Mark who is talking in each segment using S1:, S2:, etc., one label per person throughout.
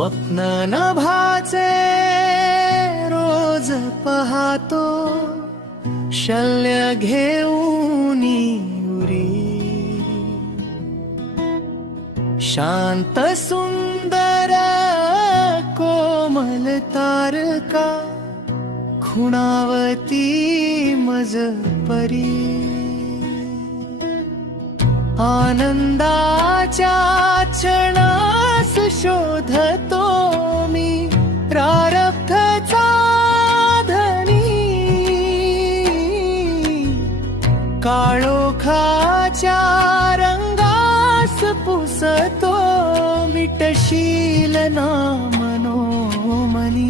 S1: स्वप्न नभाचे रोज पाहतो शल्य घेऊन उरी शांत सुंदर कोमल तारका खुणावती मज परी. आनंदाच्या काळोखाच्या रंगास पुसतो मिटशील ना मनोमनी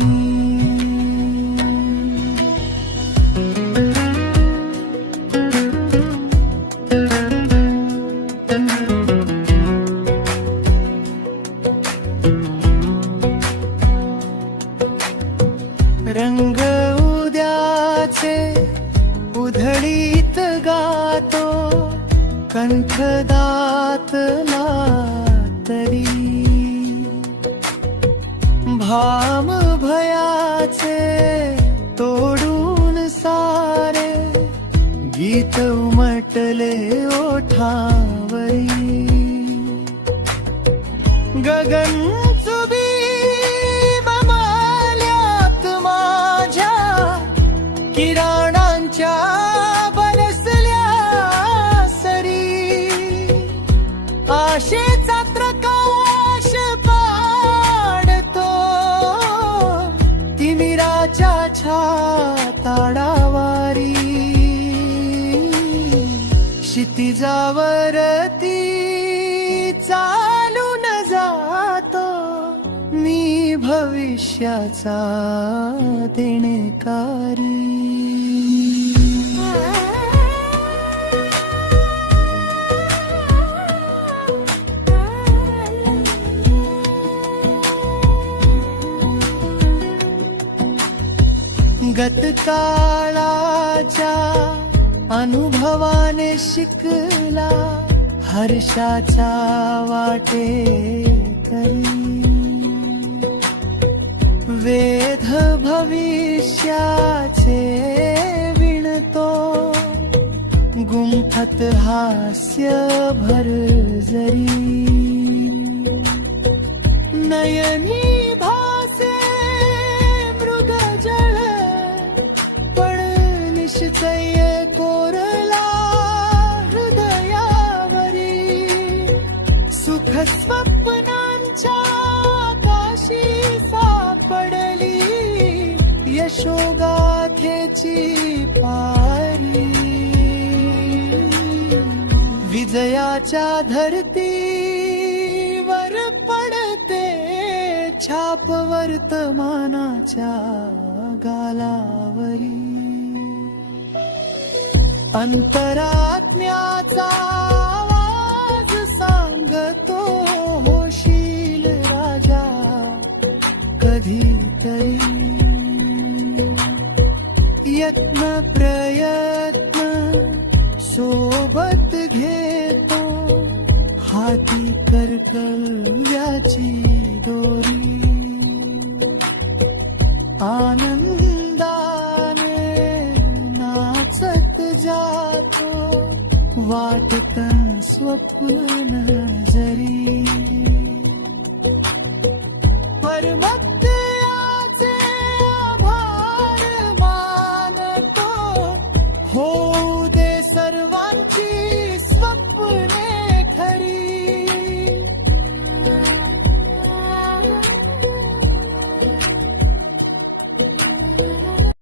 S1: रंग कंठदातला तरी भाम भयाचे तोडून सारे गीत उमटले ओठावरी। गगन क्षितिजावरती चालून जातो. मी भविष्याचा देणेकारी. गतकाळाच्या अनुभवाने शिकला हर्षाच्या वाटे करी वेध भविष्याचे विणतो गुंफत हास्य भर जरी. नयनी भासे मृग जळ पण निश्चय सुख स्वप्नांच्या काशी सापडली यशोगाथेची पारी विजयाच्या धरतीवर पडते छाप वर्तमानाच्या गालावरी. अंतरात्म्याचा कधीतरी यत्न प्रयत्न सोबत घेतो. हाती कर्तव्याची दोरी. आनंदाने नाचत जातो. वाटत स्वप्न जरी. परमत